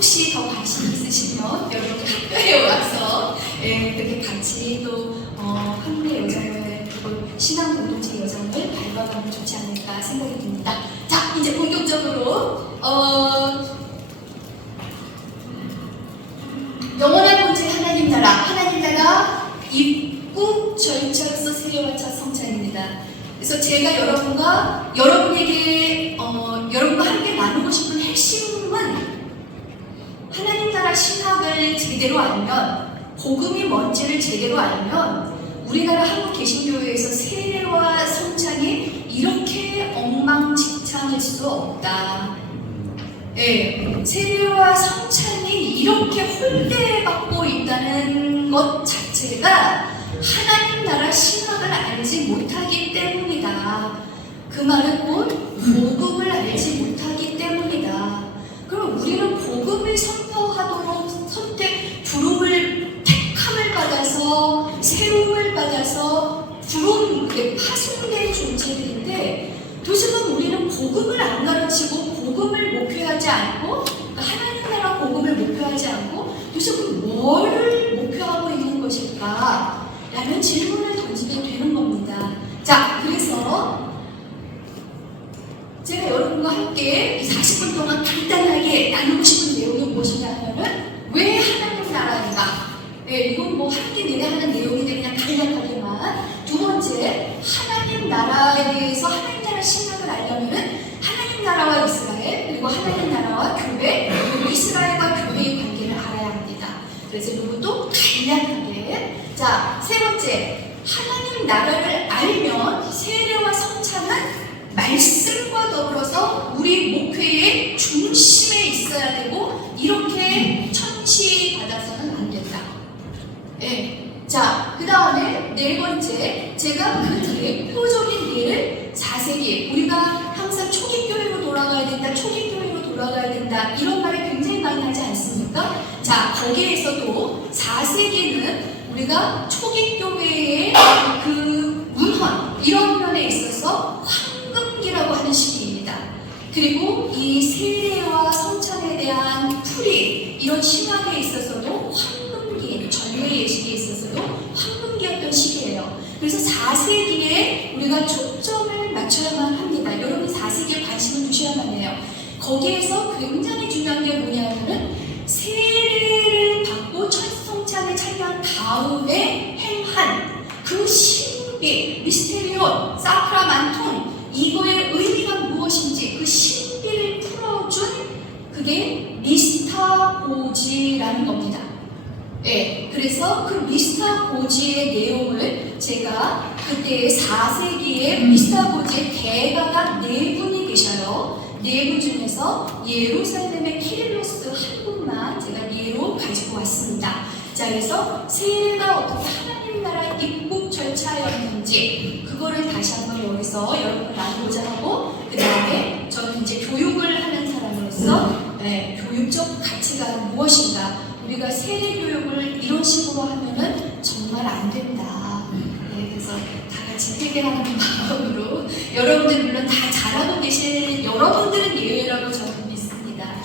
혹시 더 관심 있으시면 여러분 학교에 와서 그렇게 같이 또 한국의 여정을 그리고 신앙 공동체 여정을 밟아가면 좋지 않을까 생각이 듭니다. 자, 이제 본격적으로 영원한 본질 하나님 나라 입국 절차로서 세례와 첫 성찬입니다. 그래서 제가 여러분에게 여러분과 함께 나누고 싶은 핵심은 하나님 나라 신학을 제대로 알면, 복음이 뭔지를 제대로 알면 우리나라 한국 개신교회에서 세례와 성찬이 이렇게 엉망진창일 수 없다. 세례와 성찬이 이렇게 홀대받고 있다는 것 자체가 하나님 나라 신학을 알지 못하기 때문이다. 그 말은 곧 복음을 알지 못하기 때문이다. 그럼 우리는 복음을 선포하도록 부름을, 택함을 받아서, 세움을 받아서 파송된 존재들인데, 도대체는 우리는 복음을 안 가르치고 복음을 목표하지 않고, 그러니까 하나님 나라 복음을 목표하지 않고 도대체 뭐를 목표하고 있는 것일까? 라는 질문을 던지게 되는 겁니다. 자, 그래서 제가 여러분과 함께 40분 동안 간단하게 나누고 싶은 내용이 무엇이냐 하면은, 왜 하나님 나라인가? 이건 뭐 학기 내내 하는 내용인데 그냥 간략하게만. 두 번째, 하나님 나라에 대해서 하나님 나라 신학을 알려면은 하나님 나라와 이스라엘, 그리고 하나님 나라와 교회, 그리고 이스라엘과 교회의 관계를 알아야 합니다. 그래서 이것도 간략하게. 자, 세 번째, 하나님 나라를 알면 세례와 성찬은 말씀과 더불어서 우리 목회의 중심에 있어야 되고, 이렇게 천시받아서는 안 된다. 자, 그 다음에 네 번째, 제가 그 대표적인 예를 자세히, 우리가 항상 초기교회로 돌아가야 된다, 초기교회로 돌아가야 된다, 이런 말을 굉장히 많이 하지 않습니까? 자, 거기에서도 4세기는 우리가 초기교회의 그 문헌, 이런 면에 있어서 황금기라고 하는 시기입니다. 그리고 이 세례와 성찬에 대한 풀이, 이런 신학에 있어서도 황금기, 전례 예식에 있어서도 황금기였던 시기예요. 그래서 4세기에 우리가 초점을 맞춰야만 합니다. 여러분 4세기에 관심을 두셔야만 해요. 거기에서 굉장히 중요한 게 뭐냐면은, 세례를 받고 첫 성찬에 참여한 다음에 행한 그 신비, 미스테리온, 사크라만톤, 이거의 의미가 무엇인지 그 신비를 풀어준 그게 미스타고지라는 겁니다. 그래서 그 미스타고지의 내용을 제가 그때 4세기에 미스타고지의 대가가 4분이 계셔요. 4분 중에서 예루살렘의 키릴로스 한 분만 제가 예로 가지고 왔습니다. 자, 그래서 세례가 어떻게 하나님 나라 입국 절차였는지 그거를 다시 한번 여기서 여러분을 나누고자 하고, 그 다음에 저는 이제 교육을 하는 사람으로서 교육적 가치가 무엇인가, 우리가 세례 교육을 이런 식으로 하면은 정말 안 된다. 그래서 다 같이 회개하는 마음으로, 여러분들 물론 다 잘하고 계신 여러분들은 예외라고 저는 믿습니다. 자,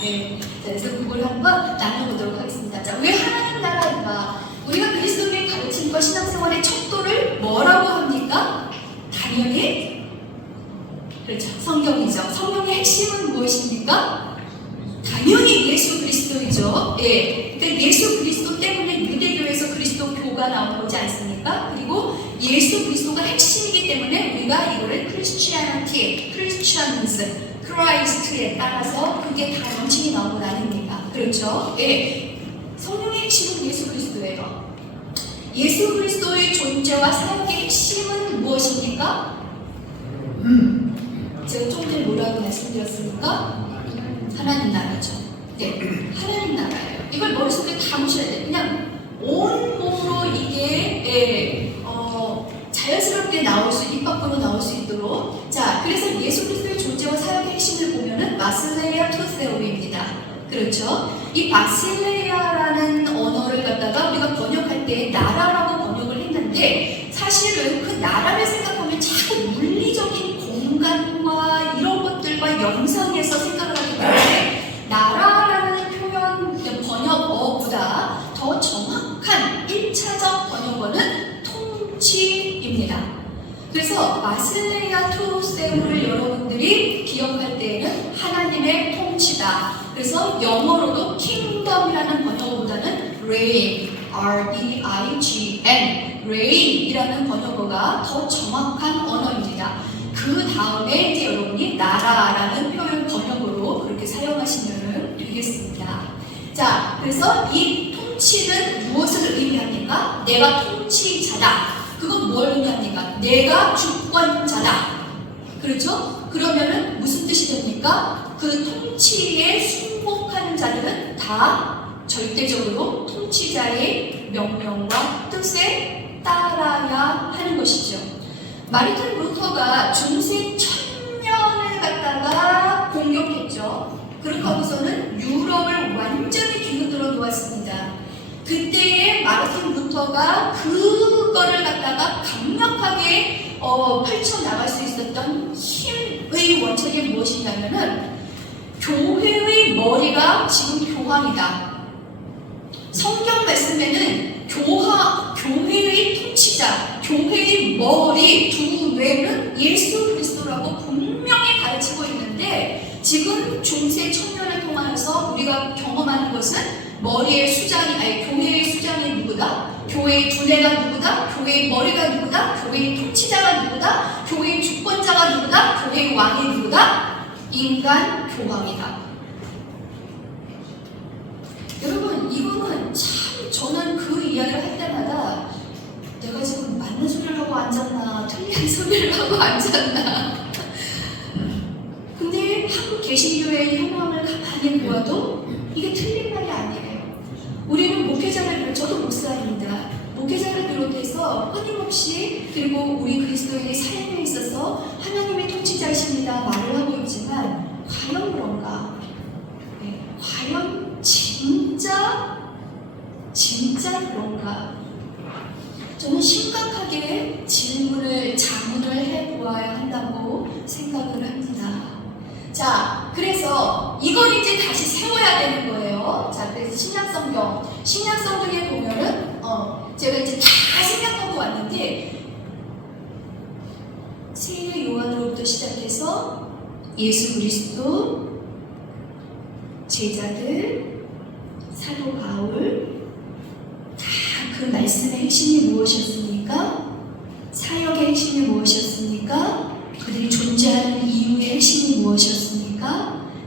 그래서 그걸 한번 나눠보도록 하겠습니다. 자, 왜 하나님 나라인가? 우리가 그리스도의 가르침과 신앙생활의 척도를 뭐라고 합니까? 당연히 그렇죠, 성경이죠. 성경의 핵심은 무엇입니까? 당연히 예수 그리스도이죠. 그러니까 예수 그리스도 때문에 유대교에서 그리스도교가 나온 거지 않습니까? 그리고 예수 그리스도가 핵심이기 때문에 우리가 이거를 크리스티아니티, 크리스천스, 크라이스트에 따라서 그게 다 명칭이 나오고 나뉩니다. 그렇죠? 성령의 핵심은 예수 그리스도예요. 예수 그리스도의 존재와 사역의 핵심은 무엇입니까? 제가 조금 전에 뭐라고 말씀드렸습니까? 하나님 나라죠. 하나님 나라예요. 이걸 머릿속에 담으셔야 돼요. 그냥 온몸으로 이게 자연스럽게 입 밖으로 나올 수 있도록. 자, 그래서 예수 그리스도의 존재와 사역의 핵심을 보면은 바실레이아 토세오입니다. 그렇죠? 이 바실레이아라는 언어를 갖다가 우리가 번역할 때 나라라고 번역을 했는데, 사실은 그 나라를 생각하면 자꾸 물리적인 공간과 이런 것들과 영상에서 생각을 하기 때문에 나라라는 표현 그래서 바실레아 투세우를 여러분들이 기억할 때에는 하나님의 통치다. 그래서 영어로도 kingdom이라는 번역어보다는 reign, R-E-I-G-N, reign이라는 번역어가 더 정확한 언어입니다. 그 다음에 이제 여러분이 나라라는 표현 번역으로 그렇게 사용하시면 되겠습니다. 자, 그래서 이 통치는 무엇을 의미합니까? 내가 통치자다. 그건 뭘 의미합니까? 내가 주권자다. 그렇죠? 그러면은 무슨 뜻이 됩니까? 그 통치에 순복하는 자들은 다 절대적으로 통치자의 명령과 뜻에 따라야 하는 것이죠. 마르틴 루터가 중세 천년을 갖다가 공격했죠. 그렇게 하고서는 유럽을 완전히 뒤흔들어 놓았습니다. 그때의 마르틴 루터가 그거를 갖다가 강력하게 펼쳐나갈 수 있었던 힘의 원천이 무엇이냐면은 교회의 머리가 지금 교황이다. 성경 말씀에는 교회의 통치자, 교회의 머리 두 뇌는 예수 그리스도라고 분명히 가르치고 있는데 지금 중세 천년을 통하여서 우리가 경험하는 것은 머리의 수장이, 아니 교회의 수장이 누구다? 교회의 두뇌가 누구다? 교회의 머리가 누구다? 교회의 통치자가 누구다? 교회의 주권자가 누구다? 교회의 왕이 누구다? 인간 교황이다. 여러분, 이거는 참 저는 그 이야기를 할 때마다 내가 지금 맞는 소리를 하고 앉았나 틀린 소리를 하고 앉았나. 근데 한국 개신교회의 현황을 가만히 보아도 이게 틀린 말이 아니에요. 우리는 목회자를, 저도 목사입니다. 목회자를 비롯해서 끊임없이 그리고 우리 그리스도인의 삶에 있어서 하나님의 통치자이십니다 말을 하고 있지만 과연 그런가? 네, 과연 진짜 그런가? 저는 심각하게 자문을 해보아야 한다고 생각을 합니다. 자, 그래서 이걸 이제 다시 세워야 되는 거예요. 자, 그래서 신약성경에 보면은 제가 이제 다 생각하고 왔는데 세례 요한으로부터 시작해서 예수 그리스도, 제자들, 사도 바울, 다 그 말씀의 핵심이 무엇이었습니까? 사역의 핵심이 무엇이었습니까? 그들이 존재하는 이유의 핵심이 무엇이었습니까?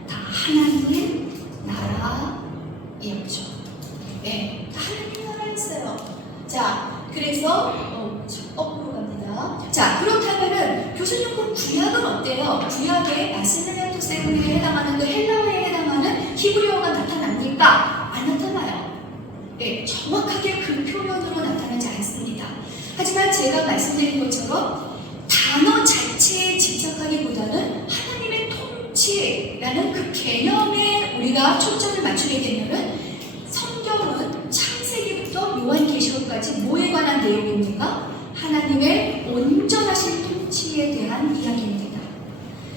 다 하나님 나라였죠. 네, 다 하나님 나라였어요. 자, 그래서 거꾸로 갑니다. 자, 그렇다면은 교수님 그 구약은 어때요? 구약의 바실레아 투세우에 해당하는 그 헬라어에 해당하는 히브리어가 나타납니까? 안 나타나요. 네, 정확하게 그 표현으로 나타나지 않습니다. 하지만 제가 말씀드린 것처럼 단어 자체에 집착하기보다는 하나님의 통치라는 그 개념에 우리가 초점을 맞추게 되면은 성경은 창세기부터 요한계시록까지 뭐에 관한 내용입니까? 하나님의 온전하신 통치에 대한 이야기입니다.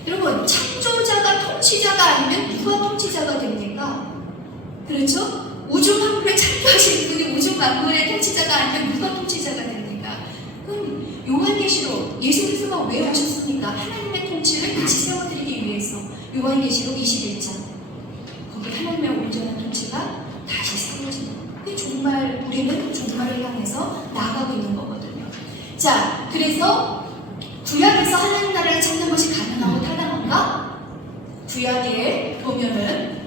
여러분, 창조자가 통치자가 아니면 누가 통치자가 됩니까? 그렇죠? 우주 만물을 창조하신 분이 우주 만물의 통치자가 아니면 누가 통치자가 됩니까? 그럼 요한계시록, 예수 그리스도가 왜 오셨습니까? 하나님의 통치를 같이 세워드리기 위해서. 요한계시록 21장, 거기 하나님의 온전한 통치가 다시 세워지는 거예요. 그게 정말 우리는 종말을 향해서 나아가고 있는 거거든요. 자, 그래서 구약에서 하나님 나라를 찾는 것이 가능하고 타당한가? 구약에 보면은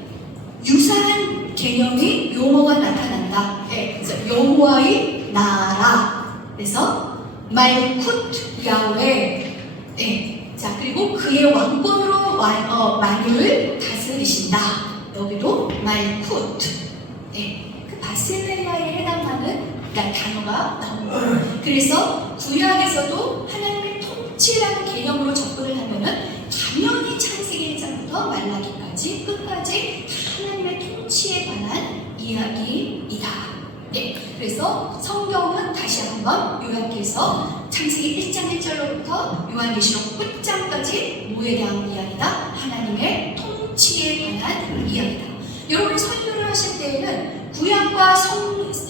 유사한 개념이 용어가 나타난다. 네, 그래서 여호와의 나라. 그래서 말쿠트 야훼. 네, 자, 그리고 그의 왕권으로 만유를 다스리신다. 여기도 말쿠트. 네, 그 바실레아에 해당하는 단어가 나옵니다. 그래서 구약에서도 하나님의 통치라는 개념으로 접근을 하면은 당연히 창세기 1장부터 말라기까지 끝까지 하나님의 통치에 관한 이야기이다. 네, 그래서 성경은 다시 한번 요약해서 창세기 1장 1절로부터 요한계시록 끝장까지 뭐에 대한 이야기다? 하나님의 통치에 관한 이야기다. 여러분이 설교를 하실 때에는 구약과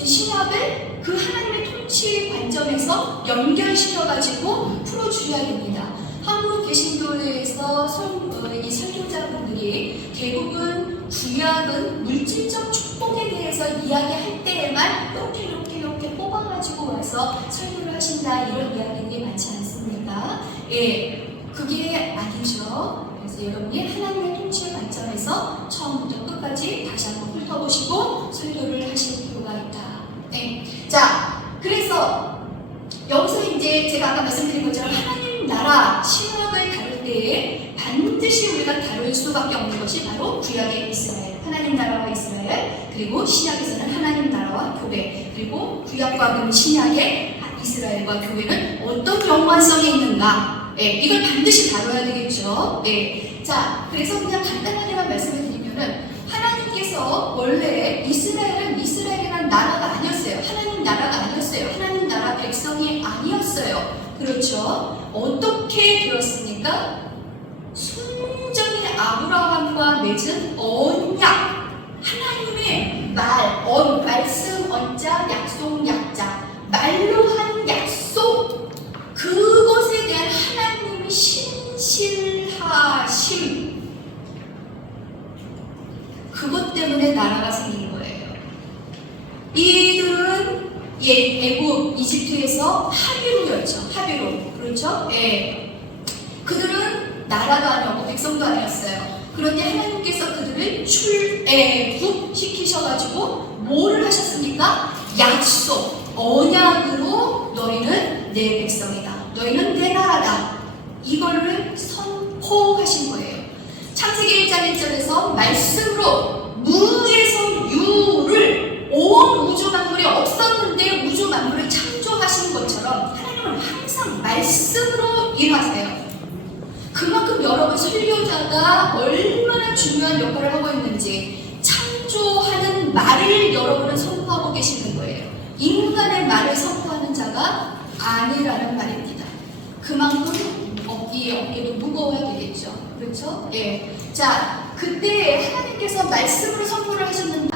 신약을 그 하나님의 통치 관점에서 연결시켜가지고 풀어주셔야 됩니다. 한국 개신교회에서 이 설교자분들이 대부분 구약은 물질적 축복에 대해서 이야기할 때에만 이렇게 뽑아가지고 와서 설교를 하신다 이런 이야기들이 많지 않습니까? 예, 그게 아니죠. 그래서 여러분이 하나님의 통치의 관점에서 처음부터 끝까지 다시 한번 훑어보시고 설교를 하실 필요가 있다. 네, 자, 그래서 여기서 이제 제가 아까 말씀드린 것처럼 하나님 나라 신학을 다룰 때에 반드시 우리가 다룰 수밖에 없는 것이 바로 구약의 이스라엘, 하나님 나라와 이스라엘, 그리고 신약에서는 하나님 나라와 교회, 그리고 구약과 신약의 이스라엘과 교회는 어떤 연관성이 있는가? 예, 이걸 반드시 다뤄야 되겠죠. 예. 자, 그래서 그냥 간단하게만 말씀을 드리면은 하나님께서 원래 이스라엘이라는 나라가 아니었어요. 하나님 나라가 아니었어요. 하나님 나라 백성이 아니었어요. 그렇죠? 어떻게 되었습니까? 순전히 아브라함과 맺은 언약, 하나님의 말씀, 언자, 약속, 약자, 말로 한 약속, 그것에 대한 하나님의 신실하심, 그것 때문에 나라가 생긴 거예요. 이들은 애굽, 이집트에서 합의로였죠. 합의로. 그렇죠? 예. 그들은 나라가 아니었고 백성도 아니었어요. 그런데 하나님께서 그들을 출애굽시키셔가지고 뭐를 하셨습니까? 약속, 언약으로 너희는 내 백성이다. 너희는 내 나라다. 이거를 선포하신 거예요. 창세기 1장 1절에서 말씀으로 무에서 유를 온 우주 만물이 없었는데 우주 만물을 창조하신 것처럼 하나님은 항상 말씀으로 일하세요. 그만큼 여러분 설교자가 얼마나 중요한 역할을 하고 있는지 창조하는 말을 여러분은 선포하고 계시는 거예요. 인간의 말을 선포하는 자가 아니라는 말입니다. 그만큼 어깨도 무거워야 되겠죠. 그렇죠? 예. 자, 그때 하나님께서 말씀으로 선포를 하셨는데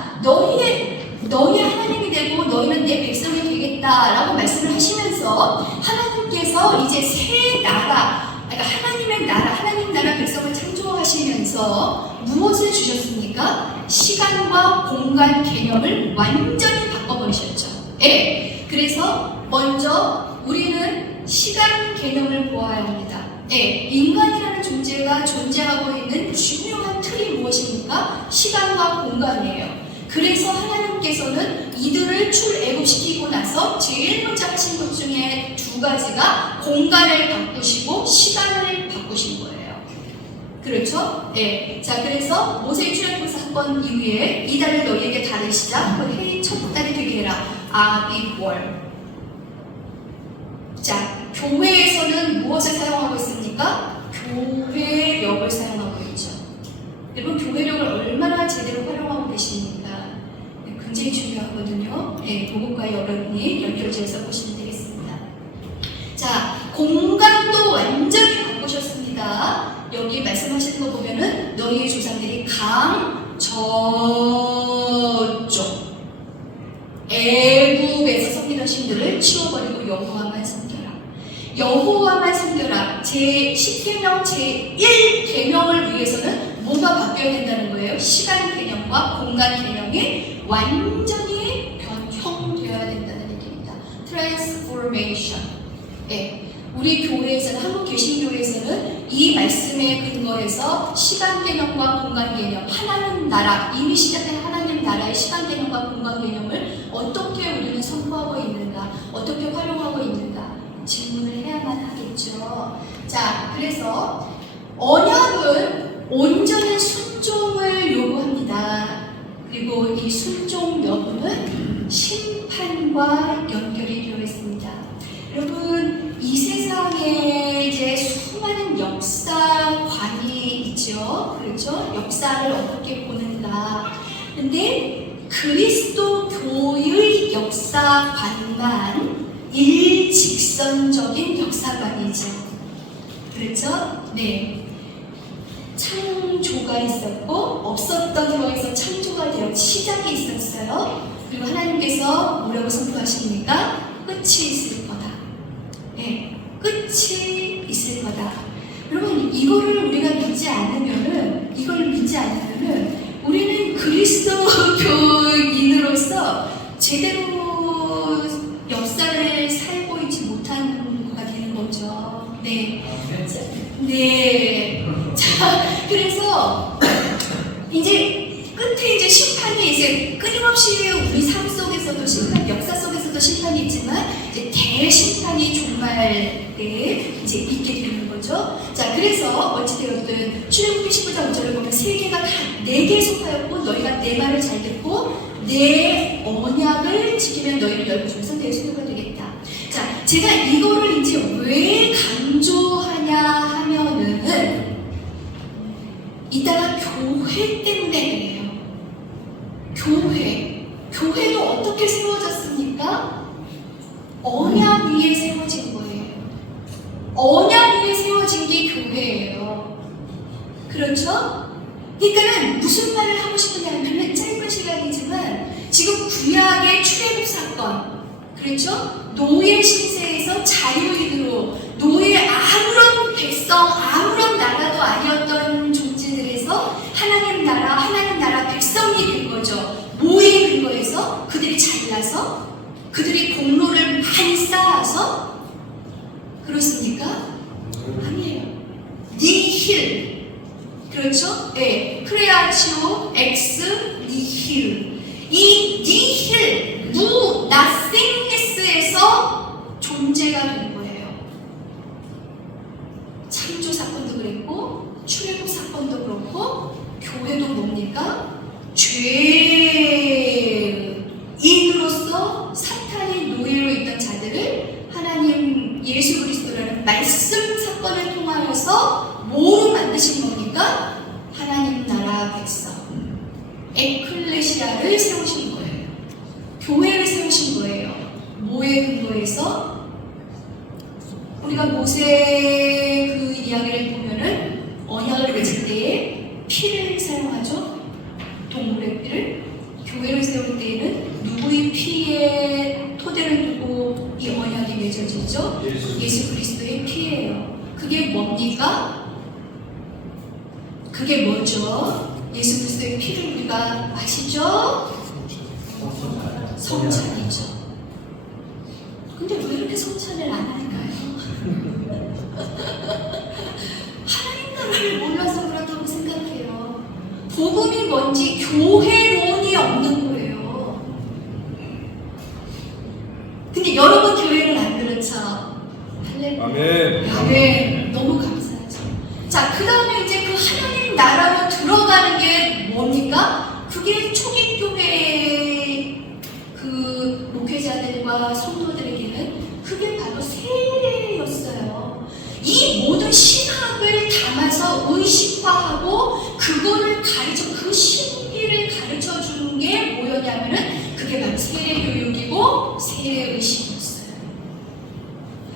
너희 하나님이 되고 너희는 내 백성이 되겠다라고 말씀을 하시면서 하나님께서 이제 새 나라, 그러니까 하나님의 나라, 하나님 나라 백성을 창조하시면서 무엇을 주셨습니까? 시간과 공간 개념을 완전히 바꿔버리셨죠. 예. 그래서 먼저 우리는 시간 개념을 보아야 합니다. 예. 인간이라는 존재가 존재하고 있는 중요한 틀이 무엇입니까? 시간과 공간이에요. 그래서 하나님께서는 이들을 출애굽시키고 나서 제일 먼저 하신 것 중에 두 가지가 공간을 바꾸시고 시간을 바꾸신 거예요. 그렇죠? 네. 자, 그래서 모세의 출애굽 사건 이후에 이 달을 너희에게 다르시자 그 해의 첫 달이 되게 해라. 아비월. 자, 교회에서는 무엇을 사용하고 있습니까? 교회력을 사용하고 있죠. 여러분, 교회력을 얼마나 제대로 활용하고 계십니까? 굉장히 중요하거든요. 네, 그것과 여러분이 연결지어서 보시면 되겠습니다. 자, 공간도 완전히 바꾸셨습니다. 여기 말씀하시는 거 보면은 너희의 조상들이 강 저쪽 애굽에서 섬기던 신들을 치워버리고 여호와만 섬겨라. 여호와만 섬겨라. 제10계명 제1계명을 위해서는 뭐가 바뀌어야 된다는 거예요? 시간 개념과 공간 개념이 완전히 변형되어야 된다는 얘기입니다. 트랜스포메이션. 네. 우리 교회에서는, 한국 개신교회에서는 이 말씀에 근거해서 시간 개념과 공간 개념, 하나님 나라, 이미 시작된 하나님 나라의 시간 개념과 공간 개념을 어떻게 우리는 선포하고 있는가, 어떻게 활용하고 있는가 질문을 해야만 하겠죠. 자, 그래서 언약은 온전한 순종을 요구합니다. 그리고 이 순종 여부는 심판과 연결이 되어 있습니다. 여러분, 이 세상에 이제 수많은 역사관이 있죠. 그렇죠? 역사를 어떻게 보는가. 근데 그리스도교의 역사관만 일직선적인 역사관이죠. 그렇죠? 네. 창조가 있었고 없었던 거에서 창조가 되어 시작이 있었어요. 그리고 그리고 하나님께서 뭐라고 선포하십니까? 끝이 있을 거다. 네, 끝이 있을 거다. 여러분, 이거를 우리가 믿지 않으면은, 우리는 그리스도교인으로서 제대로 역사를 살고 있지 못하는 거가 되는 거죠. 네. 네. 자, 그래서 이제 끝에 이제 심판이 이제 끊임없이 우리 삶 속에서도 심판, 역사 속에서도 심판이 있지만 이제 대심판이 정말 이제 있게 되는 거죠. 자, 그래서 어찌되었든 출애굽기 19장 5절을 보면 세계가 다 내게 속하였고 너희가 내 말을 잘 듣고 내 언약을 지키면 너희를 열고 중에서 내 소유가 되겠다. 자, 제가 이거를 이제 왜 강조하냐 하면은 이따가 교회 때문에 그래요. 교회도 어떻게 세워졌습니까? 언약 위에 세워진 거예요. 언약 위에 세워진 게 교회예요. 그렇죠? 그러니까는 무슨 말을 하고 싶으냐면 짧은 시간이지만 지금 구약의 출애굽 사건, 그렇죠? 노예 신세에서 자유인으로 노예 아무런 백성, 아무런 나라도 아니었던 존재들에서 하나님 나라 백성이 된 거죠. 뭐에 근거해서 그들이 잘나서 그들이 공로를 많이 쌓아서 그렇습니까? 아니에요. 니힐, 그렇죠? 네, 크레아치오 엑스 니힐. 이 니힐, nothingness에서 존재가 된 거예요. 창조 사건도 그랬고 출애굽 사건도 그렇고 교회도 뭡니까? 죄인으로서 사탄이 노예로 있던 자들을 하나님 예수 그리스도라는 말씀 사건을 통하여서 뭐로 만드신 겁니까? 하나님 나라 백성 에클레시아를 세우신 거예요. 교회를 세우신 거예요. 뭐에 근거해서? 우리가 모세 그 이야기를 보면은 언약을 맺을 때에 피를 사용하죠. 동물의 피를. 교회를 세울 때에는 누구의 피에 토대를 두고 이 언약이 맺어지죠? 예수 그리스도의 피예요. 그게 뭡니까? 그게 뭐죠? 예수 그리스도의 피를 우리가 아시죠? 성찬이죠. 근데 왜 이렇게 성찬을 안 할까요? 하나님 나라를 몰라서 그렇다고 생각해요. 복음이 뭔지 교회론이 없는 거예요. 근데 여러분 교회는 안 그렇죠? 아멘. 아멘. 너무 감사하죠. 자, 그 다음에 이제 그 하나님 나라로 들어가는 게 뭡니까? 그게 초기 교회 그 목회자들과 성도들에게는 그게 바로 세례였어요. 이 모든 신학을 담아서 의식화하고 그거를 가르쳐, 그 신비를 가르쳐 주는 게 뭐였냐면은 그게 바로 세례 교육이고 세례 의식이었어요.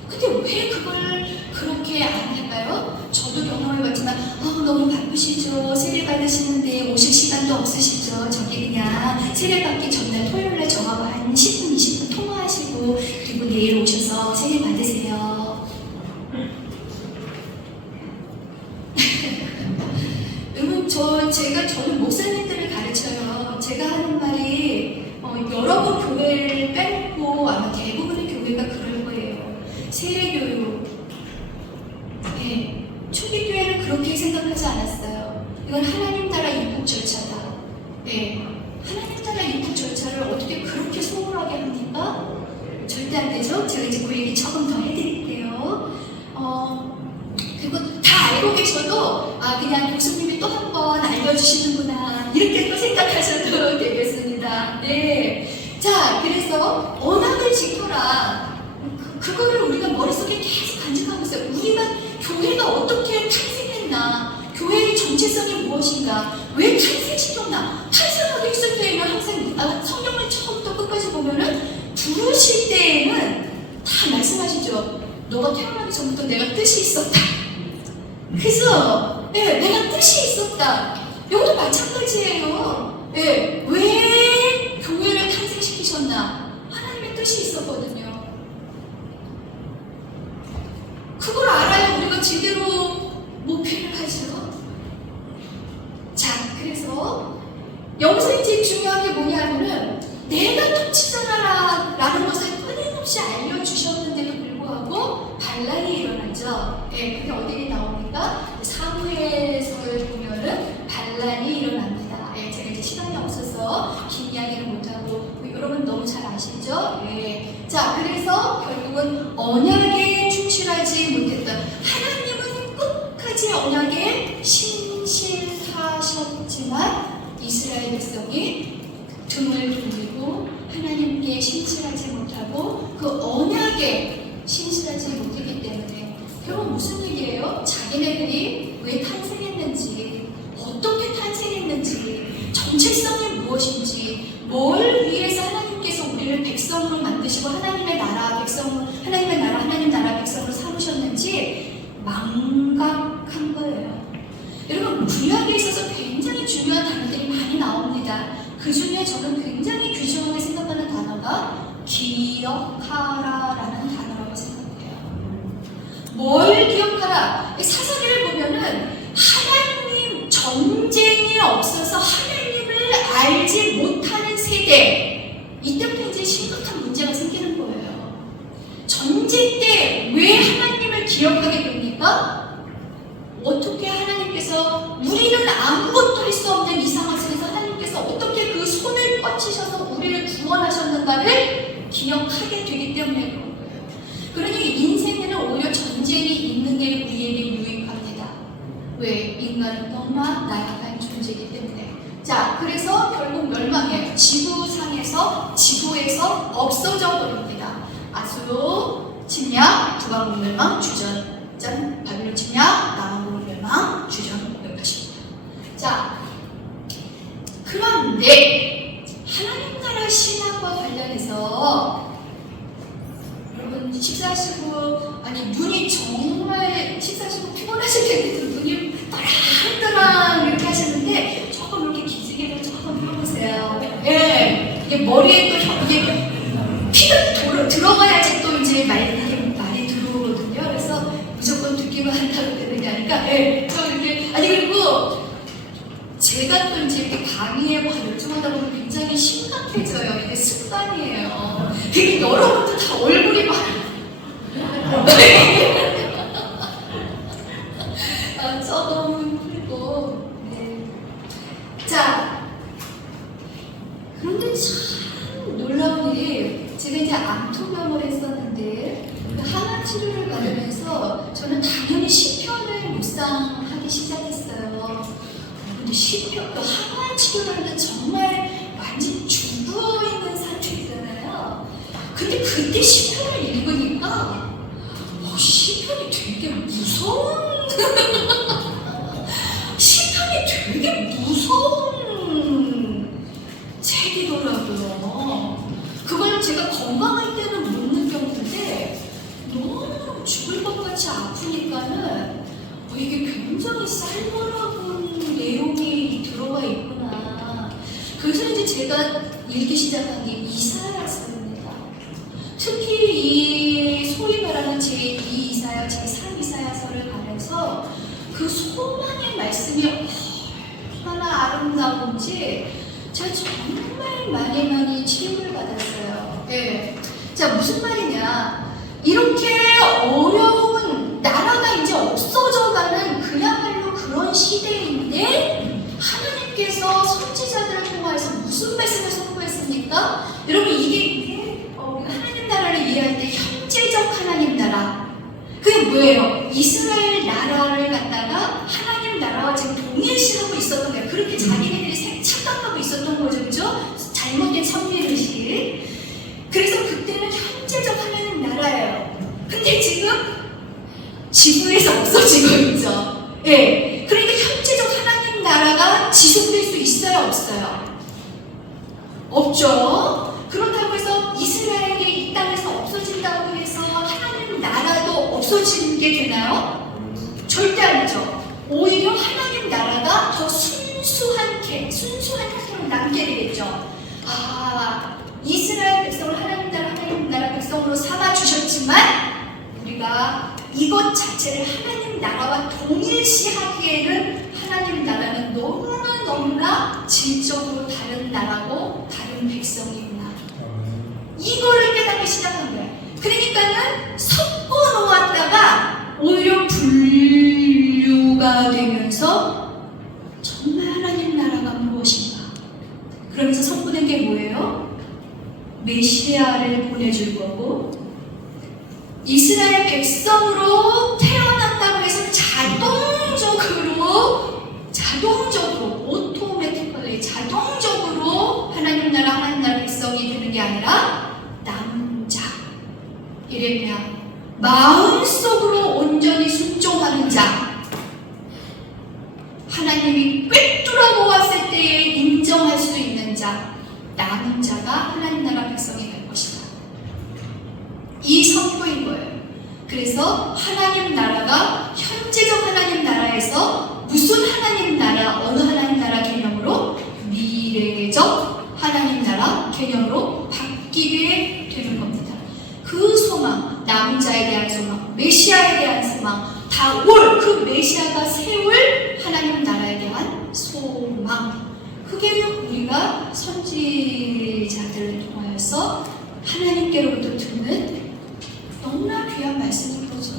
근데 왜 그걸 그렇게 안 할까요? 저도 경험을 받지만 너무 바쁘시죠. 세례 받으시는데 오실 시간도 없으시죠. 저기 그냥 세례 받기 전날 토요일날 저하고 한 10분 20분 통화하시고 그리고 내일 오셔서 세례 받으세요. 여러분 저는 목사님들을 가르쳐요. 제가 하는 말이 여러분 교회를 빼놓고 아마 대부분의 교회가 그럴 거예요. 세례교육. 네, 초기 교회는 그렇게 생각하지 않았어요. 이건 하나님 나라 입국 절차다. 네, 하나님 나라 입국 절차를 어떻게 그렇게 소홀하게 합니까? 절대 안 되죠. 제가 이제 그 얘기 조금 더 해드릴게요. 그리고 다 알고 계셔도 그냥 교수님이 또 한 번 알려주시는구나 이렇게 또 생각하셔도 되겠습니다. 네. 자, 그래서 언약을 지켜라. 그거를 우리가 머릿속에 계속 간직하고 있어요. 우리가 교회가 어떻게 탄생했나? 교회의 정체성이 무엇인가? 왜 탄생시켰나? 탄생하게 했을 때에는 항상 성경을 처음부터 끝까지 보면은 부르실 때에는 다 말씀하시죠. 너가 태어나기 전부터 내가 뜻이 있었다. 그죠? 네, 내가 뜻이 있었다. 이것도 마찬가지예요. 네, 왜 교회를 탄생시켰는가? 있었나? 하나님의 뜻이 있었거든요. 그걸 알아야 우리가 제대로 목회를 하죠. 자, 그래서 여기서 이제 중요한 게 뭐냐면은 내가 통치자라 라는 것을 끊임없이 알려주셨는데도 불구하고 반란이 일어나죠. 예, 그게 어디에 나옵니까? 사무엘서를 보면은 반란이 일어납니다. 예, 제가 이제 시간이 없어서 긴 이야기를 못하고 여러분 너무 잘 아시죠? 예. 자, 그래서 결국은 언약에 충실하지 못했던 하나님은 끝까지 언약에 신실하셨지만 이스라엘 백성이 등을 돌리고 하나님께 신실하지 못하고 그 언약에 신실하지 못했기 때문에 결국 무슨 얘기예요? 자기네들이 왜 탄생했는지, 어떻게 탄생했는지, 정체성이 무엇인지, 뭘 위해서 하나님께서 우리를 백성으로 만드시고 하나님의 나라 백성으로, 하나님의 나라, 하나님 나라 백성으로 삼으셨는지 망각한 거예요. 여러분, 구약에 있어서 굉장히 중요한 단어들이 많이 나옵니다. 그 중에 저는 굉장히 귀중하게 생각하는 단어가 기억하라라는 단어라고 생각해요. 뭘 기억하라? 사사기를 보면은 하나님, 전쟁이 없어서 하나님을 알지 못하는 세대, 이때부터 이제 심각한 문제가 생기는 거예요. 전쟁 때 왜 하나님을 기억하게 됩니까? 어떻게 하나님께서, 우리는 아무것도 할 수 없는 이 상황 속에서 하나님께서 어떻게 그 손을 뻗치셔서 우리를 구원하셨는가를 기억하게 되기 때문에 그런 거예요. 그러니 인생에는 오히려 전쟁이 있는 게 우리에게 유익합니다. 왜? 인간은 너무나 나약한 존재이기 때문에. 자, 그래서 결국 멸망해요. 지구상에서, 지구에서 없어져 버립니다. 아수르 침략, 두방국 멸망, 주전, 바빌론 침략, 남왕국 멸망, 주전 여기까지입니다. 자, 그런데 하나님 나라 신학과 관련해서 여러분 식사하시고, 아니 눈이 정말 식사하시고 피곤하실 텐데도 눈이 떠랑떠랑 이렇게 하시는데 조금 이렇게 기지개를 조금 펴보세요. 예, 이게 머리에 또 이게 피가 들어가야지 또 이제 말이 들어오거든요. 그래서 무조건 듣기만 한다고 되는 게 아니라, 예, 또 이렇게, 아니 그리고 제가 또 이제 이렇게 강의에 막 열중하다 보면 굉장히 심각해져요. 이게 습관이에요. 되게 여러분들 다 얼굴이 막 너무 힘들고. 네. 자, 그런데 참 놀라운 일이, 제가 이제 암투병을 했었는데 그 항암 치료를 받으면서 저는 당연히 시편을 묵상하기 시작했어요. 근데 시편, 또 항암 치료를 하면 정말 완전 죽어있는 상태잖아요. 근데 그때 시편을 읽으니까 시편이 되게 무서운 시편이 되게 무서운 책이더라고요. 그걸 제가 건강할 때는 못 느꼈는데 너무 죽을 것 같이 아프니까는 이게 굉장히 쌀벌하고 내용이 들어가 있구나. 그래서 이제 제가 읽기 시작한 게 이사야서입니다. 특히 이 소위 말하는 제2 이사야, 제3 이사야서를 가면서 그 소망의 말씀이 얼마나 아름다운지 제가 정말 많이 치유를 받았어요. 네. 자, 무슨 말이냐? 이렇게 어려운 나라가 이제 없어져가는 그야말로 그런 시대인데 하나님께서 선지자들을 통해서 무슨 말씀을 선포했습니까? 여러분, 이게 하나님 나라를 이해할 때 현재적 하나님 나라, 그게 뭐예요? 이스라엘 나라를 갖다가 하나님 나라와 지금 동일시하고 있었던 거예요. 그렇게 자기네들이 착각하고 있었던 거죠, 그죠? 잘못된 섭리의식. 그래서 그때는 현재적 하나님 나라예요. 근데 지금 지구에서 없어지고 있죠. 예. 그러니까 현재적 하나님 나라가 지속될 수 있어요, 없어요? 없죠. 그렇다고 해서 이스라엘이 이 땅에서 없어진다고 해서 하나님 나라도 없어지게 되나요? 절대 아니죠. 오히려 하나님 나라가 더 순수한 형태로 남게 되겠죠. 이스라엘 이것 자체를 하나님 나라와 동일시하기에는 하나님 나라는 너무나 질적으로 다른 나라고 다른 백성이구나. 이거를 깨닫기 시작한 거야. 그러니까는 섞어 놓았다가 오히려 분류가 되면서 정말 하나님 나라가 무엇인가? 그러면서 선포된 게 뭐예요? 메시아를 보내줄 거고 이스라엘 백성으로 태어났다고 해서 자동적으로 오토매틱컬리 자동적으로 하나님 나라 백성이 되는 게 아니라 남은 자 예레미야 마음속으로 온전히 순종하는 자 하나님이 꿰뚫어 보았을 때에 인정할 수 있는 자 남은 자가 하나님 나라 백성이 될 것이다. 이 선포인 거예요. 그래서 하나님 나라가 현재적 하나님 나라에서 무슨 하나님 나라, 어느 하나님 나라 개념으로 미래적 하나님 나라 개념으로 바뀌게 되는 겁니다. 그 소망, 남은 자에 대한 소망, 메시아에 대한 소망, 다 올 그 메시아가 세울 하나님 나라에 대한 소망. 그게 우리가 선지자들을 통하여서 하나님께로부터 듣는 너무나 귀한 말씀인 거죠.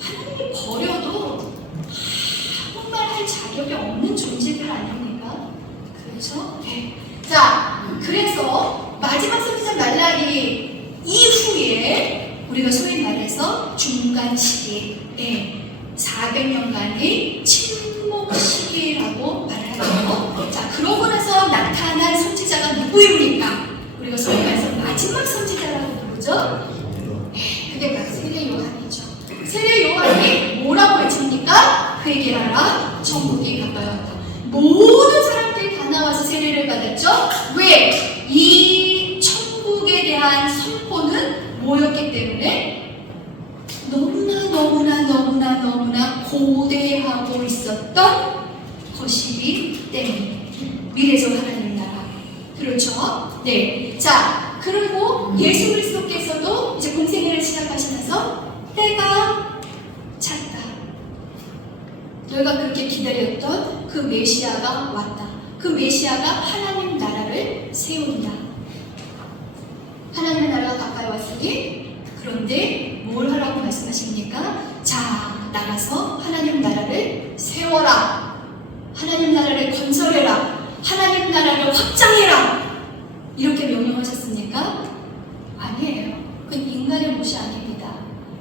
하나님이 버려도 아무 말 할 자격이 없는 존재들 아닙니까? 그렇죠? 네. 자, 그래서 마지막 선지자 말라기 이후에 우리가 소위 말해서 중간 시기에 400년간의 침묵 시기라고 말하죠. 자, 그러고 나서 나타난 선지자가 누구입니까? 우리가 소위 말해서 마지막 선지자라고 부르죠. 그게 바로 세례 요한이죠. 세례 요한이 뭐라고 외칩니까? 회개하라, 천국이 가까이 왔다. 모든 사람들이 다 나와서 세례를 받았죠. 왜? 이 천국에 대한 선포는 뭐였기 때문에? 너무나 고대하고 있었던 것이기 때문에 미래적 하나님 나라. 그렇죠? 네. 자, 그리고 예수 그리스도께서도 이제 공생애를 시작하시면서 때가 찼다. 너희가 그렇게 기다렸던 그 메시아가 왔다. 그 메시아가 하나님 나라를 세운다. 하나님의 나라가 가까이 왔으니 그런데 뭘 하라고 말씀하십니까? 자, 나가서 하나님 나라를 세워라. 하나님 나라를 건설해라. 하나님 나라를 확장해라. 이렇게 명령하셨습니까? 아니에요. 그건 인간의 못이 아닙니다.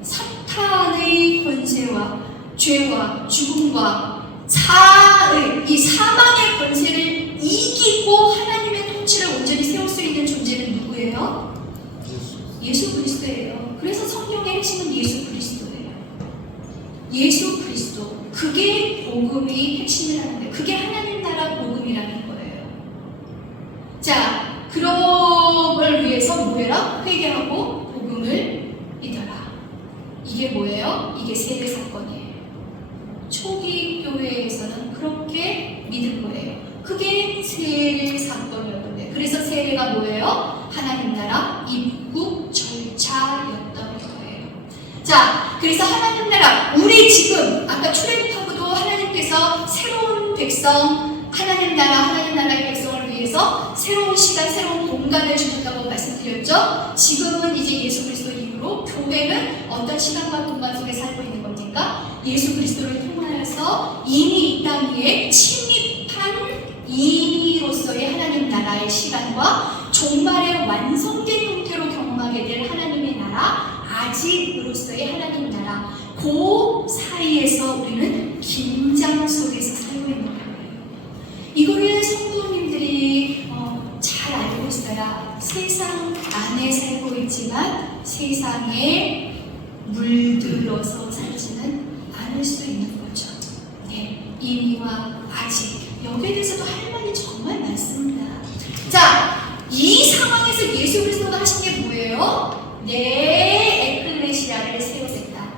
사탄의 권세와 죄와 죽음과 이 사망의 권세를 이기고 하나님의 통치를 온전히 세울 수 있는 존재는 누구예요? 예수 그리스도예요. 그래서 성경의 핵심은 예수 그리스도예요. 예수 그리스도. 그게 복음의 핵심이라는 거예요. 그게 하나님 나라 복음이라는 거예요. 자, 그런 걸 위해서 뭐해라? 회개하고 복음을 믿어라. 이게 뭐예요? 이게 세례 사건이에요. 초기 교회에서는 그렇게 믿을 거예요. 그게 세례 사건이었던 거예요. 그래서 세례가 뭐예요? 하나님 나라 입국 절차였던 거예요. 자, 그래서 하나님 나라, 우리 지금 아까 출애굽하고도 하나님께서 새로운 백성, 하나님 나라의 백성을 위해서 새로운 시간, 새로운 공간을 주셨다고 말씀드렸죠. 지금은 이제 예수 그리스도 이후로 교회는 어떤 시간과 공간 속에 살고 있는 겁니까? 예수 그리스도를 통하여서 이미 이 땅 위에 침입한 이미로서의 하나님 나라의 시간과 종말의 완성된 형태로 경험하게 될 하나님의 나라, 아직으로서의 하나님 나라, 그 사이에서 우리는 긴장 속에서 살고 있는 거예요. 이거를 성도님들이 잘 알고 있어야 세상 안에 살고 있지만 세상에 물들어서 살지는 않을 수 있는 거죠. 네, 이미와 아직. 여기에 대해서도 할 말이 정말 많습니다. 자, 이 상황에서 예수 그리스도가 하신 게 뭐예요? 내 에클레시아를 세우겠다.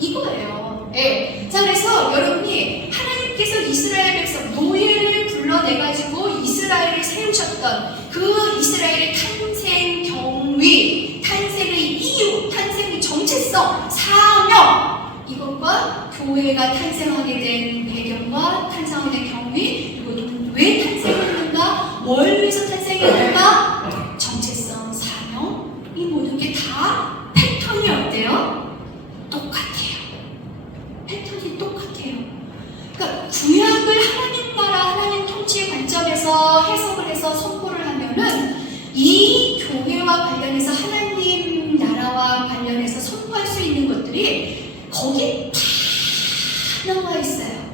이거예요. 네. 자, 그래서 여러분이 하나님께서 이스라엘 백성 노예를 불러내가지고 이스라엘을 세우셨던 그 이스라엘의 탄생 경위, 탄생의 이유, 탄생의 정체성, 사명, 이거 교회가 탄생하게 된 배경과 탄생하게 된 경위, 그리고 왜 탄생했는가, 뭘 위해서 탄생했는가, 정체성, 사명, 이 모든 게 다 패턴이 어때요? 똑같아요. 패턴이 똑같아요. 그러니까 구약을 하나님 나라, 하나님 통치의 관점에서 해석을 해서 선포를 하면은 이 교회와 관련해서 하나님 나라와 관련해서 선포할 수 있는 것들이 거기 다 나와 있어요.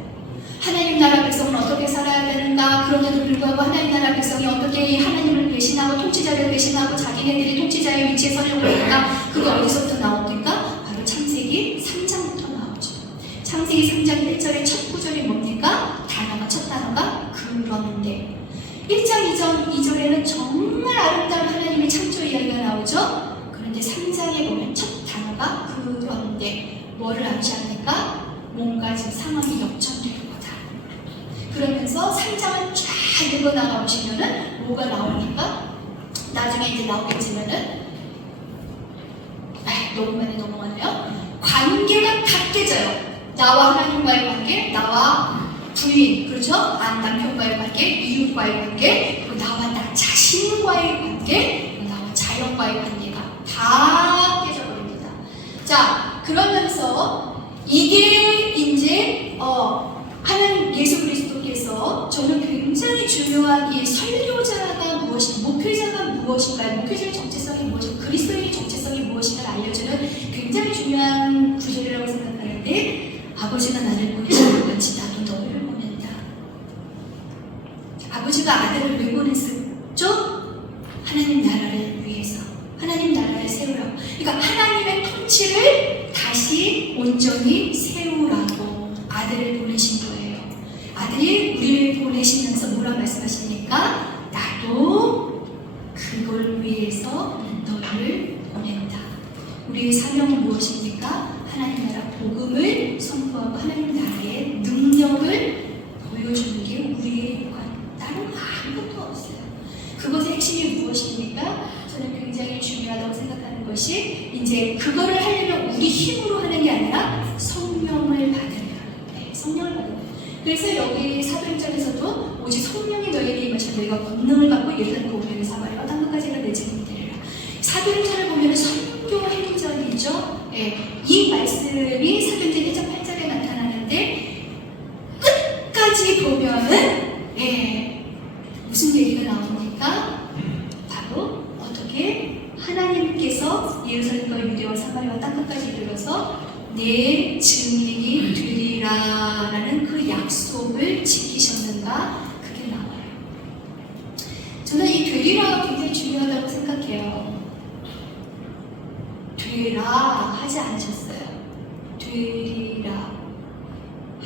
하나님 나라 백성은 어떻게 살아야 되는가, 그런데도 불구하고 하나님 나라 백성이 어떻게 하나님을 배신하고 통치자를 배신하고 자기네들이 통치자의 위치에 서려고 하는가, 그게 어디서부터 나옵니까? 바로 창세기 3장부터 나오죠. 창세기 3장 1절의 첫 구절이 뭡니까? 첫 단어가 그런데. 1장 2절에는 정말 아름다운 하나님의 창조 이야기가 나오죠. 그런데 3장에 보면 첫 단어가 그런데 뭐를 암시합니까? 뭔가 지금 상황이 역전될 거다. 그러면서 3장을 쫙 읽어 나가 보시면은 뭐가 나오니까 나중에 이제 나오겠지만은 너무 많이 넘어가네요. 관계가 다 깨져요. 나와 하나님과의 관계, 나와 부인, 그렇죠? 남편과의 관계, 이웃과의 관계, 그리고 나와 나 자신과의 관계, 그리고 나와 자연과의 관계가 다 깨져버립니다. 자, 그러면서 이게 이제 하나님 예수 그리스도께서 저는 굉장히 중요한 이 설교자가 무엇인가, 목회자가 무엇인가, 목회자의 정체성이 무엇인가, 그리스도인의 정체성이 무엇인가를 알려주는 굉장히 중요한 구절이라고 생각하는데, 아버지가 나를 보내신 것 같이 나도 너를 보낸다. 아버지가 아들을 왜 보냈었죠? 하나님 나라를 위해서, 하나님 나라를 세우라고. 그러니까 하나님의 통치를 다시 온전히 세우라고 아들을 보내신 거예요. 아들이 우리를 보내시면서 뭐라 말씀하십니까? 나도 그걸 위해서 너를 보낸다. 우리의 사명은 무엇입니까? 하나님 나라 복음을 선포하고 하나님 나라의 능력을 보여주는 게 우리의 역할. 다른 거 아무것도 없어요. 그것의 핵심이 무엇입니까? 저는 굉장히 중요하다고 생각하는 것이, 이제 그거를 하려면 우리 힘으로 하는 게 아니라 성령을 받으면. 성령을 받으면. 그래서 여기 사도행전에서도 오직 성령이 너에게 임하시면 너희가 권능을 받고 예루살렘 오면을 사마리아 땅 끝까지가 내 증인이 되리라. 사도행전을 보면 선교 행전이죠. 이 말씀이 사도행전 1장 8절에 나타나는데, 끝까지 보면은 무슨 얘기가 나옵니까? 바로 어떻게 하나님께서 예루살렘과 유대와 사마리아 땅 끝까지 이르러서 내 증인이 되리라라는 그 약속을 지키셨는가, 그게 나와요. 저는 이 되리라가 굉장히 중요하다고 생각해요. 되라 하지 않으셨어요. 되리라.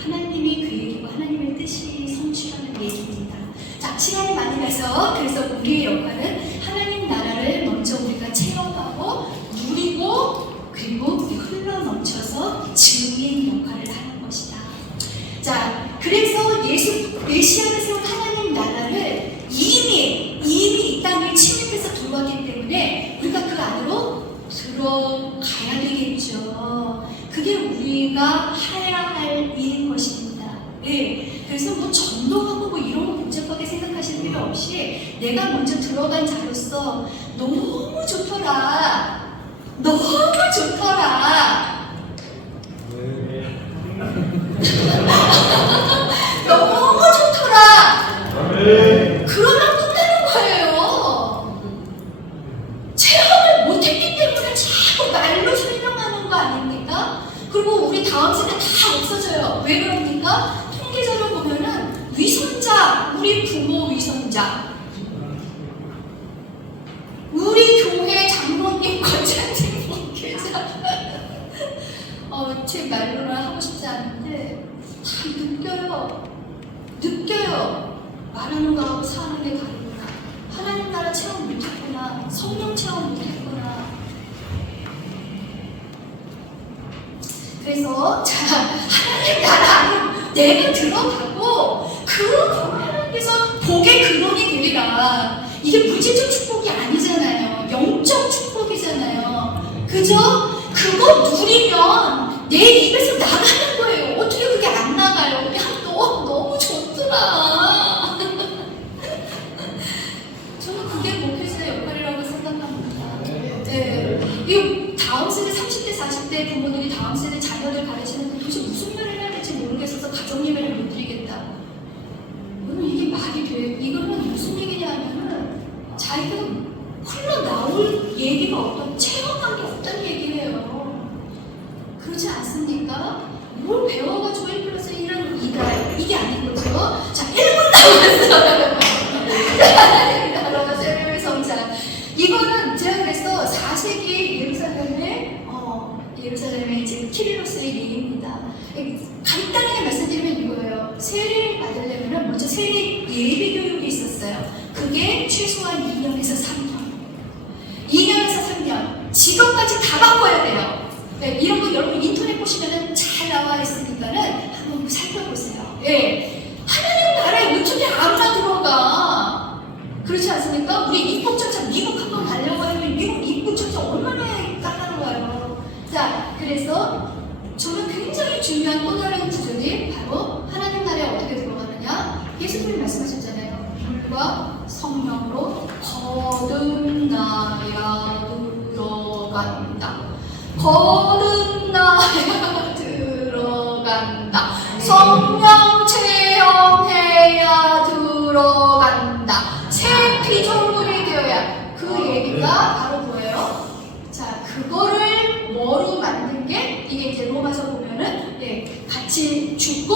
하나님이 계획이고 하나님의 뜻이 성취라는 얘기입니다. 자, 시간이 많이 가서 그래서 우리의 역할은 하나님 나라를 먼저 우리가 체험하고 누리고, 그리고 흘러 넘쳐서 증인 역할을 하는 것이다. 자, 그래서 메시아가 세운 하나님 나라를 이미 이 땅을 침입해서 들어왔기 때문에 우리가 그 안으로 들어가야 되겠죠. 그게 우리가 해야 할 일인 것입니다. 그래서 뭐 전도하고 뭐 이런 거 복잡하게 생각하실 필요 없이 내가 먼저 들어간 자로서 너무 좋더라. 너무 좋더라. 너무 좋더라. 그러면 끝나는 거예요. 체험을 못했기 때문에 자꾸 말로 설명하는 거 아닙니까? 그리고 우리 다음 세대 다 없어져요. 왜 그럽니까? 통계적으로 보면은 위선자, 우리 부모 위선자, 우리 교회 장로님, 권장님 목회자, 제 말로는 하고 싶지 않은데 다 느껴요. 말하는 거하고 사는 게 다르구나. 하나님 나라 체험 못했구나. 성령 체험 못했구나. 그래서 하나님 나라 내가 들어가고 그 하나님께서 복의 근원이 되리라. 이게 물질적 축복이 아니잖아요. 영적 축복이잖아요. 그죠? 그거 누리면 내 입에서 나가는 거예요. 이 다음 세대 30대 40대 부모들이 다음 세대 자녀들 가르치는 도대체 무슨 말을 해야 될지 모르겠어서 가정 예배를 못 드리겠다. 여러분 이게 말이 돼? 이거는 무슨 얘기냐 하면은 자기가 흘러나올 얘기가 없던 체험한 게 없다는 얘기예요. 그렇지 않습니까? 뭘 배워가지고 1+1은 2다 이게 아닌 거죠. 자 1분 남았어요. 하나님 나라와 세례의 성장. 이거는 제가 그래서 4세기 예루살렘의 지금 키릴로스의 예입니다. 간단하게 말씀드리면 이거예요. 세례를 받으려면 먼저 세례 예비 교육이 있었어요. 그게 최소한 2년에서 3년. 2년에서 3년. 직업까지 다 바꿔야 돼요. 네, 이런 거 여러분 인터넷 보시면 잘 나와 있으니까는 한번 살펴보세요. 예. 하나님 나라에 어떻게 아무나 들어가? 그렇지 않습니까? 우리 입국처자 미국 한번 가려고 하면 미국 입국처자 얼마나 까다로워요. 자, 그래서 저는 굉장히 중요한 또 다른 구절이 바로 하나님 나라에 어떻게 들어가느냐? 예수님이 말씀하셨잖아요. 물과 성령으로 거듭나야 들어간다. 거듭나야 들어간다. 성령 체험해야 들어간다. 새 피조물이 되어야. 그 얘기가 바로 뭐예요? 자, 그거를 뭐로 만든 게 이게 이제 로마서 보면은 같이 죽고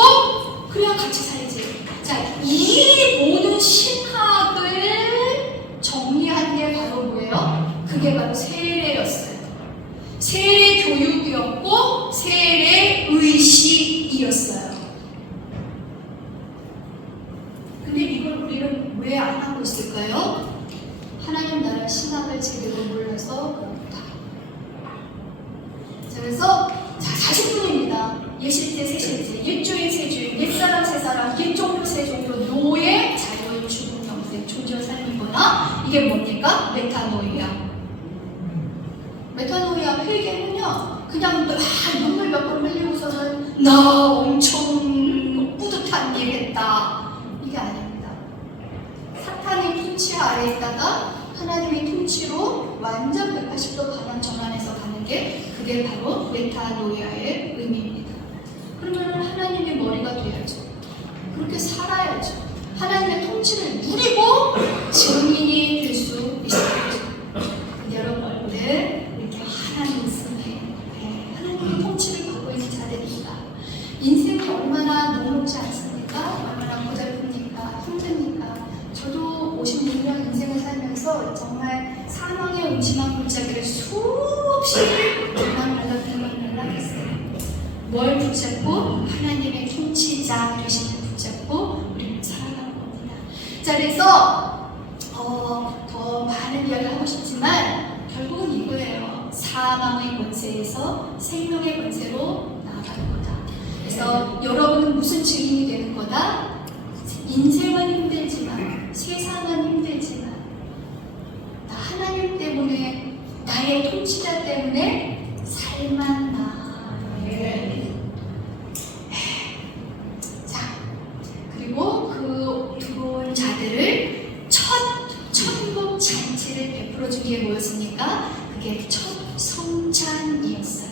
그래야 같이 살지. 자, 이 모든 신학을 정리한 게 바로 뭐예요? 그게 바로 세례였어요. 세례 교육이었고 세례 의식이었어요. 근데 이걸 우리는 왜 안 하고 있을까요? 하나님 나라 신학을 제대로 몰라서 그렇다. 자, 그래서 40분입니다. 예실제, 세실제, 옛주인, 세주인, 옛사람, 세사람, 옛종교, 세종교, 노예, 자유인, 죽음, 영생, 존재 삶이거나 이게 뭡니까? 메타노이아. 메타노이아 회개는요, 그냥 눈물 몇 번 흘리고서는 나 엄청 뿌듯한 일 했다. 이게 아닙니다. 사탄의 통치 아래에 있다가 하나님의 통치로 완전 180도 방향 전환해서 가는 게 그게 바로 메타노이아의 의미입니다. 그러면 하나님의 머리가 돼야죠. 그렇게 살아야죠. 하나님의 통치를 누리고 증인이 될 수 있어야죠. 여러분들 이렇게 하나님 있음에 하나님의 통치를 받고 있는 자들입니다. 인생이 얼마나 녹록지 않습니까? 얼마나 고달픕니까? 힘듭니까? 저도 56년 인생을 살면서 정말 사망의 음침한 골짜기를 수없이 들락날락했어요. 뭘 붙잡고? 하나님의 통치자 되시는 붙잡고 우리는 살아가는 겁니다. 자, 그래서 더 많은 이야기를 하고 싶지만 결국은 이거예요. 사망의 권세에서 생명의 권세로 나아가는 거다. 그래서 여러분은 무슨 증인이 되는 거다? 인생은 힘들지만, 세상은 힘들지만, 나 하나님 때문에, 나의 통치자 때문에 살만나. 자, 그리고 그 들어온 자들을 천국 잔치를 베풀어준 게 뭐였습니까? 그게 첫 성찬이었어요.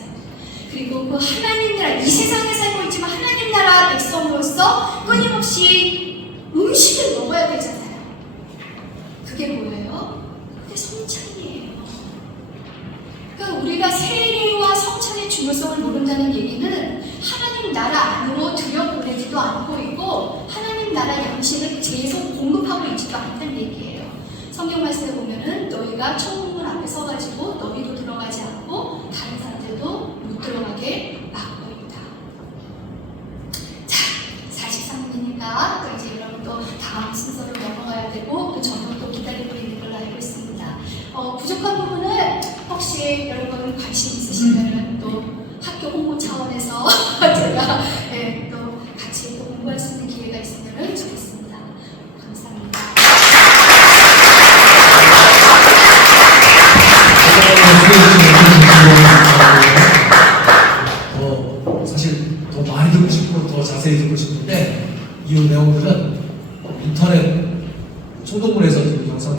그리고 그 하나님 나라, 이 세상에 살고 있지만 하나님 나라 백성으로서 끊임없이 음식을 먹어야 되잖아요. 그게 뭐예요? 그게 성찬이에요. 그러니까 우리가 세례와 성찬의 중요성을 모른다는 얘기는 하나님 나라 안으로 들여보내지도 않고 있고 하나님 나라 양식을 계속 공급하고 있지도 않다는 얘기예요. 성경 말씀에 보면은 너희가 천국문 앞에 서가지고 너희도 들어가지 않고 다른 사람들도 못 들어가게 막고 있다. 자, 43분이니까 또 이제 여러분 또 다음 순서로 넘어가야 되고 또 저녁도 기다리고 있는 걸로 알고 있습니다. 부족한 부분은 혹시 여러분 관심 있으시면 또 학교 홍보 차원에서 제가 또 같이 또 공부할 수 있는 기회가 있으면 좋겠습니다. 감사합니다. 사실 더 많이 듣고 싶고 더 자세히 듣고 싶은데 이 내용들은 인터넷 초동물에서 영상